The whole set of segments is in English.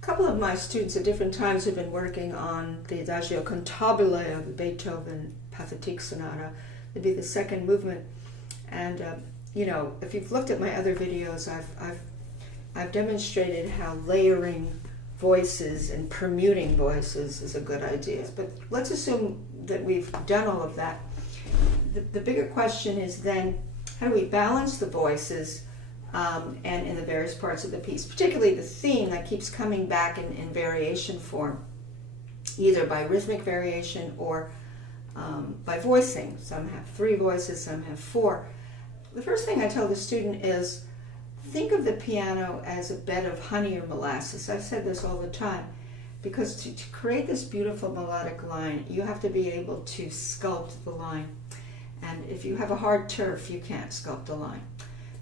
A couple of my students at different times have been working on the Adagio Cantabile of the Beethoven Pathetique Sonata. It'd be the second movement. And, you know, if you've looked at my other videos, I've demonstrated how layering voices and permuting voices is a good idea. But let's assume that we've done all of that. The bigger question is then, how do we balance the voices and in the various parts of the piece, particularly the theme that keeps coming back in variation form, either by rhythmic variation or by voicing. Some have 3 voices, some have 4. The first thing I tell the student is, think of the piano as a bed of honey or molasses. I've said this all the time, because to create this beautiful melodic line, you have to be able to sculpt the line. And if you have a hard turf, you can't sculpt the line.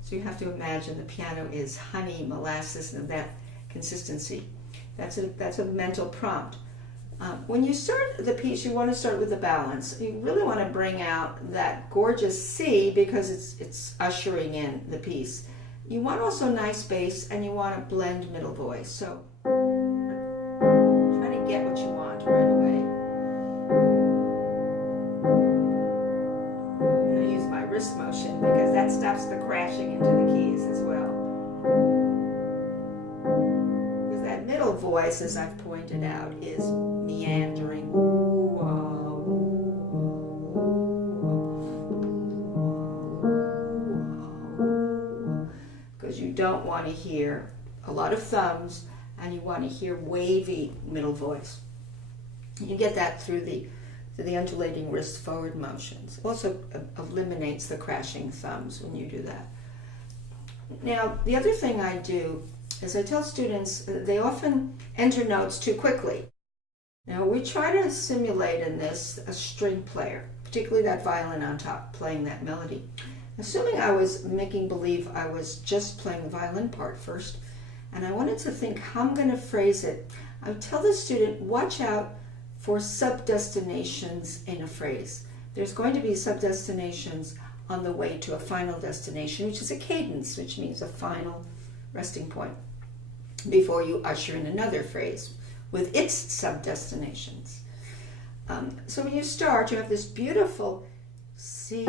So you have to imagine the piano is honey, molasses, and that consistency. That's a mental prompt. When you start the piece, you want to start with the balance. You really want to bring out that gorgeous C because it's ushering in the piece. You want also nice bass, and you want to blend middle voice. So try to get what you want right away. I'm going to use my wrist motion because that stops the crashing into the keys as well. Because that middle voice, as I've pointed out, is meandering. Because you don't want to hear a lot of thumbs, and you want to hear wavy middle voice. You get that through the undulating wrist forward motions. Also eliminates the crashing thumbs when you do that. Now, the other thing I do is I tell students they often enter notes too quickly. Now, we try to simulate in this a string player, particularly that violin on top, playing that melody. Assuming I was making believe I was just playing the violin part first, and I wanted to think how I'm going to phrase it, I would tell the student, watch out for sub-destinations in a phrase. There's going to be sub-destinations on the way to a final destination, which is a cadence, which means a final resting point, before you usher in another phrase with its sub-destinations. So when you start, you have this beautiful C.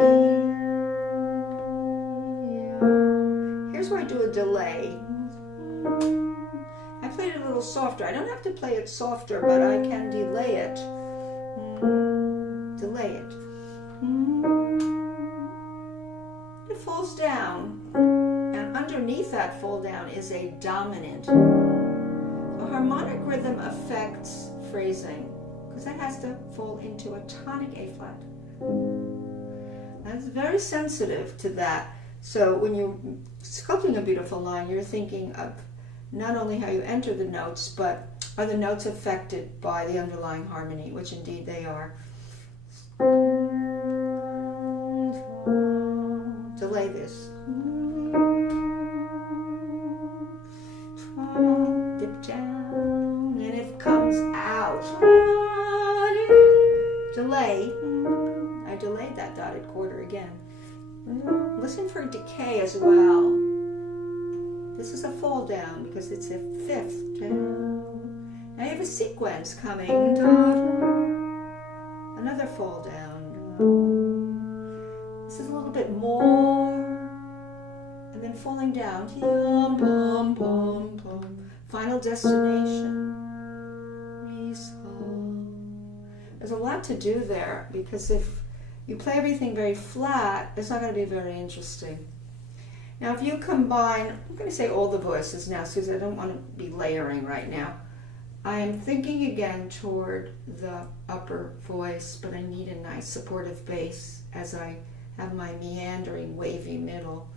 Here's where I do a delay. I played it a little softer. I don't have to play it softer, but I can delay it. Delay it. It falls down, and underneath that fall down is a dominant. So harmonic rhythm affects phrasing, because that has to fall into a tonic A flat. That's very sensitive to that. So when you're sculpting a beautiful line, you're thinking of not only how you enter the notes, but are the notes affected by the underlying harmony, which indeed they are. Delay this. Dip down, and it comes out. Delay. I delayed that dotted quarter again. Listen for decay as well. This is a fall down because it's a 5th down. Now you have a sequence coming. Another fall down. This is a little bit more. And then falling down. Final destination. There's a lot to do there, because if you play everything very flat, it's not going to be very interesting. Now, if you combine, I'm going to say all the voices now, because I don't want to be layering right now. I am thinking again toward the upper voice, but I need a nice supportive bass as I have my meandering, wavy middle.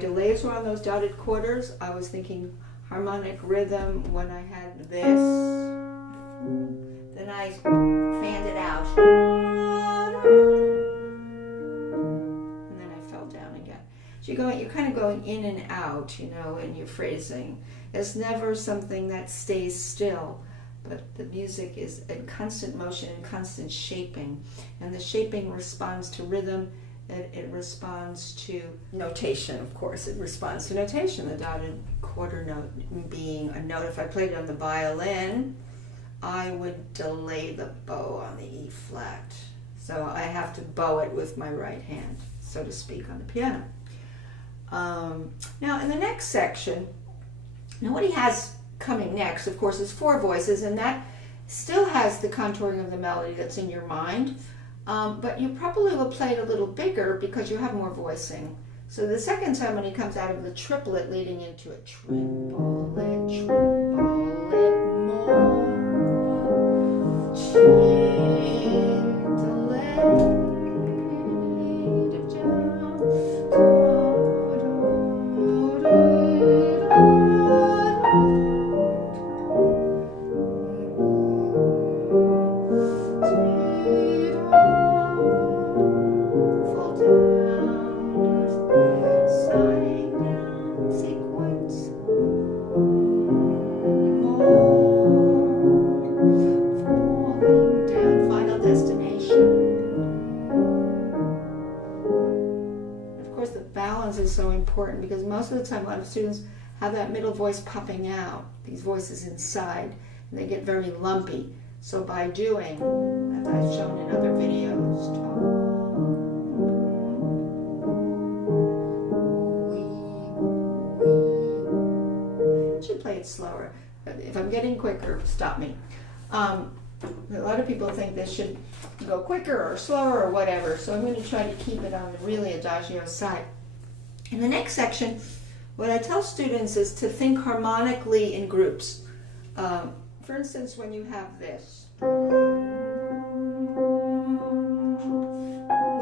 delays were on those dotted quarters. I was thinking harmonic rhythm when I had this. Then I fanned it out. And then I fell down again. So you're kind of going in and out, you know, in your phrasing. It's never something that stays still, but the music is in constant motion and constant shaping. And the shaping responds to rhythm. It responds to notation, of course. It responds to notation, the dotted quarter note being a note. If I played it on the violin, I would delay the bow on the E flat. So I have to bow it with my right hand, so to speak, on the piano. Now, in the next section, now what he has coming next, of course, is 4 voices, and that still has the contouring of the melody that's in your mind. But you probably will play it a little bigger because you have more voicing. So the second time when he comes out of the triplet leading into a triplet, more, is so important because most of the time a lot of students have that middle voice popping out, these voices inside, and they get very lumpy. So by doing, as I've shown in other videos, I should play it slower. If I'm getting quicker, stop me. A lot of people think they should go quicker or slower or whatever, so I'm going to try to keep it on the really adagio side. In the next section, what I tell students is to think harmonically in groups. For instance, when you have this, with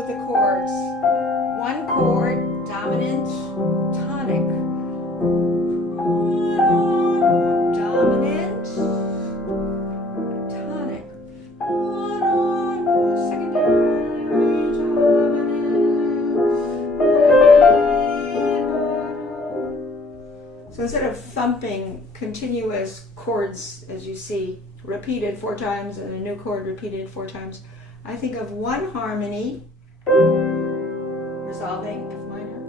the chords, one chord, dominant, tonic, dominant, tonic, secondary, dominant. So instead of thumping continuous chords, as you see, repeated 4 times and a new chord repeated 4 times, I think of one harmony, resolving F minor.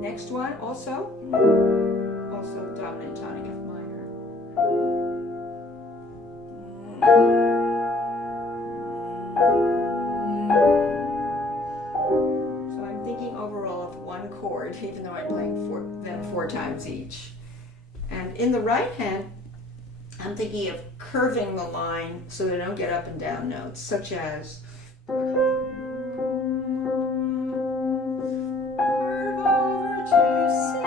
Next one, also dominant tonic F minor. So I'm thinking overall of one chord, even though I'm playing them 4 times each. And in the right hand, I'm thinking of curving the line so they don't get up and down notes, such as curve over to C,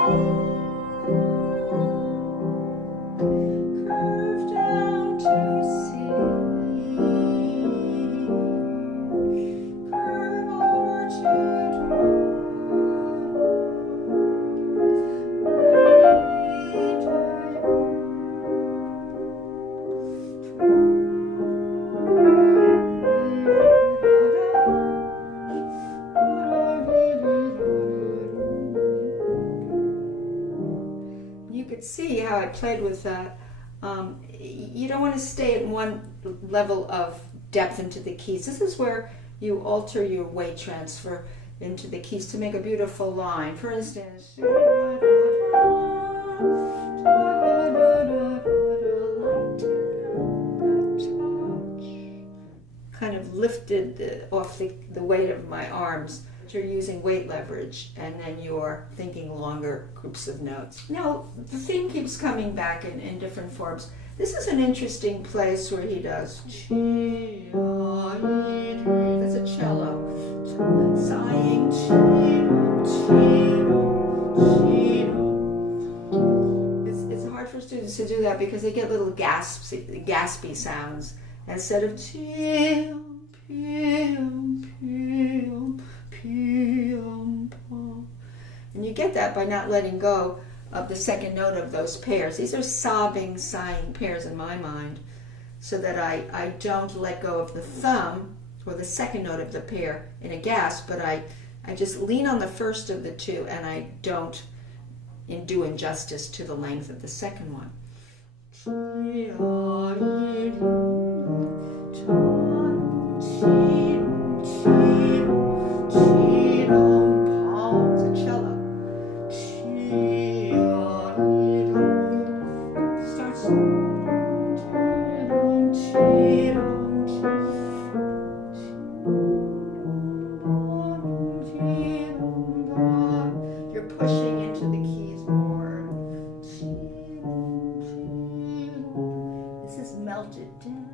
curve down to C, curve over to see how I played with that. You don't want to stay at one level of depth into the keys. This is where you alter your weight transfer into the keys to make a beautiful line. For instance, kind of lifted off the weight of my arms. You're using weight leverage, and then you're thinking longer groups of notes. Now, the theme keeps coming back in different forms. This is an interesting place where he does that's a cello, sighing It's hard for students to do that because they get little gaspy sounds instead of And you get that by not letting go of the second note of those pairs. These are sobbing, sighing pairs in my mind, so that I don't let go of the thumb or the second note of the pair in a gasp, but I just lean on the first of the two, and I don't do injustice to the length of the second one. It's a cello. Starts. You're pushing into the keys more. This is melted down.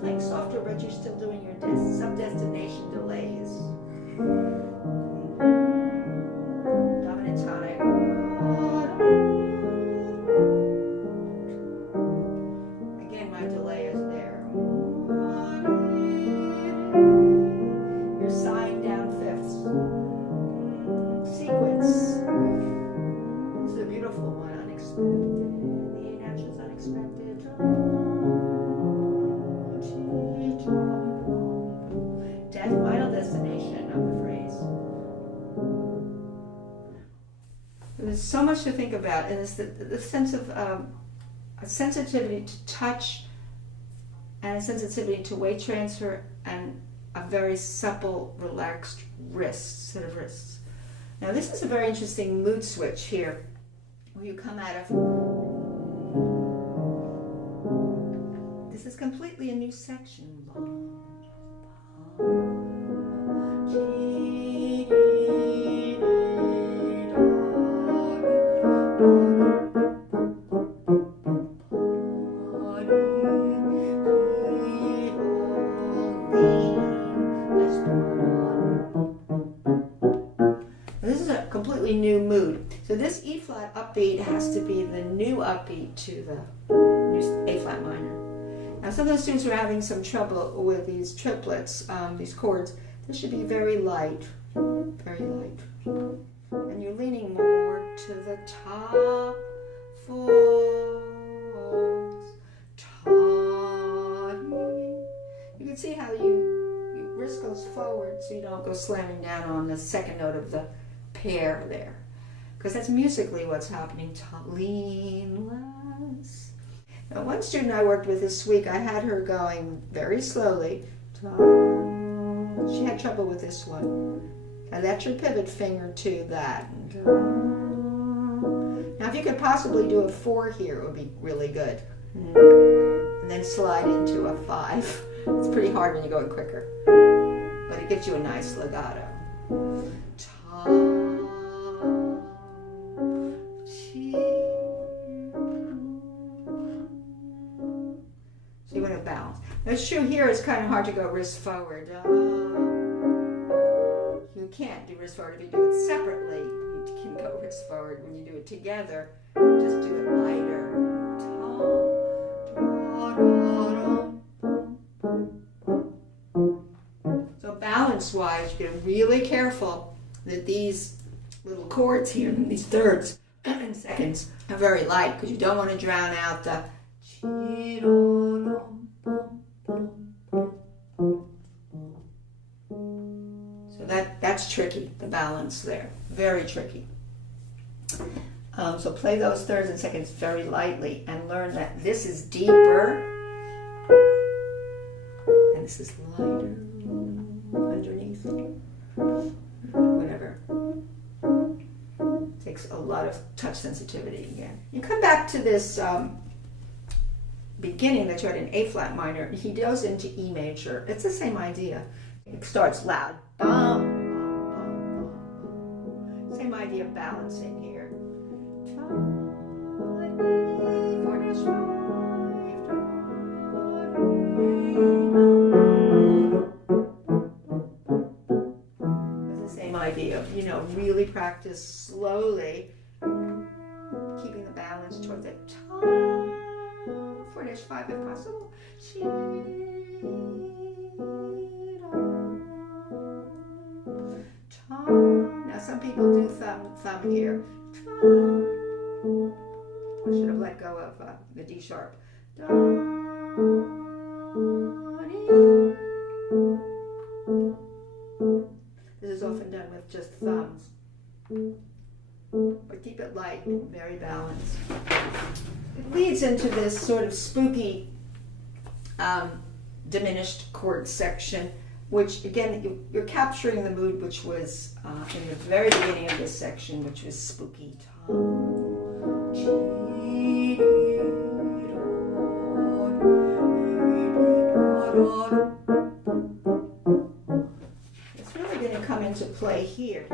Playing softer, but you're still doing your sub-destination delays. Dominant tonic. Again, my delay is there. You're sighing down fifths. Sequence. This is a beautiful one, unexpected. The A natural is unexpected. Final destination of the phrase. There's so much to think about, and it's the sense of a sensitivity to touch and a sensitivity to weight transfer and a very supple, relaxed set of wrists. Now this is a very interesting mood switch here, where you come out of... This is completely a new section. This is a completely new mood. So this E flat upbeat has to be the new upbeat to the new A flat minor. Now some of the students are having some trouble with these triplets, these chords. This should be very light, very light. And you're leaning more to the top, fours, you can see how your wrist goes forward so you don't go slamming down on the second note of the pair there. Because that's musically what's happening. Lean less. Now one student I worked with this week, I had her going very slowly. She had trouble with this one. I let your pivot finger to that. Now if you could possibly do a 4 here, it would be really good. And then slide into a 5. It's pretty hard when you're going quicker, but it gives you a nice legato. So you want to balance. Now it's true here, it's kind of hard to go wrist forward. You can't do wrist forward if you do it separately. You can go wrist forward. When you do it together, just do it lighter. So balance-wise, you get really careful that these little chords here, these thirds and seconds, are very light, because you don't want to drown out the. So that's tricky, the balance there, very tricky. So play those thirds and seconds very lightly and learn that this is deeper and this is lighter underneath. Whatever. Takes a lot of touch sensitivity again. You come back to this beginning that you had in A flat minor, and he goes into E major. It's the same idea. It starts loud. Bum, bum, bum, bum. Same idea of balancing here. It's the same idea of, really practice slowly, keeping the balance towards the top. 4-5 if possible. some people do thumb here. I should have let go of the D sharp. This is often done with just thumbs. But keep it light and very balanced. It leads into this sort of spooky diminished chord section, which again, you're capturing the mood which was in the very beginning of this section, which was spooky. It's really going to come into play here.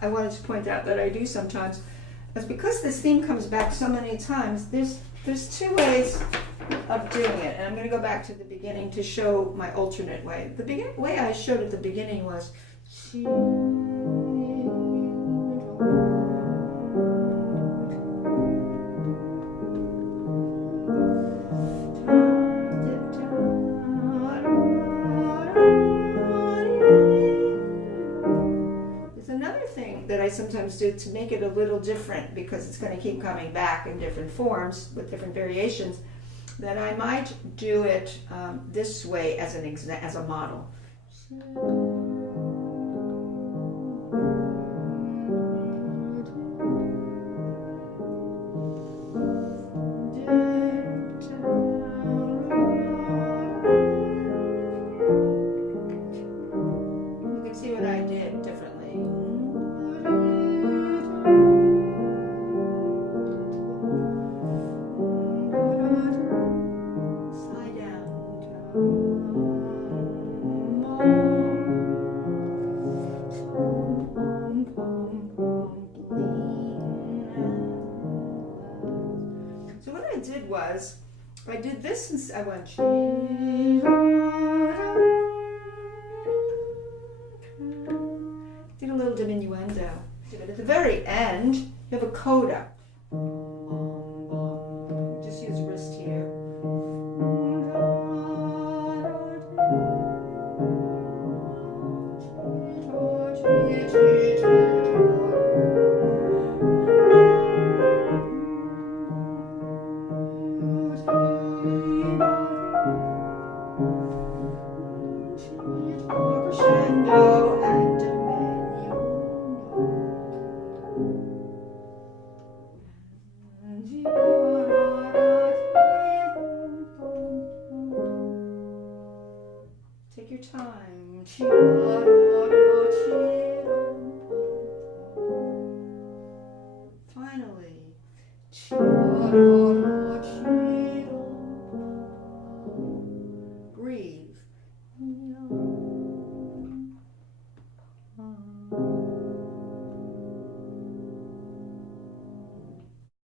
I wanted to point out that I do sometimes, is because this theme comes back so many times, there's two ways of doing it. And I'm going to go back to the beginning to show my alternate way. The way I showed at the beginning was that I sometimes do to make it a little different, because it's going to keep coming back in different forms with different variations, then I might do it this way as a model. You can see what I did differently. I did this and I went did a little diminuendo. But at the very end, you have a coda. Just use wrist here. Take your time. Finally.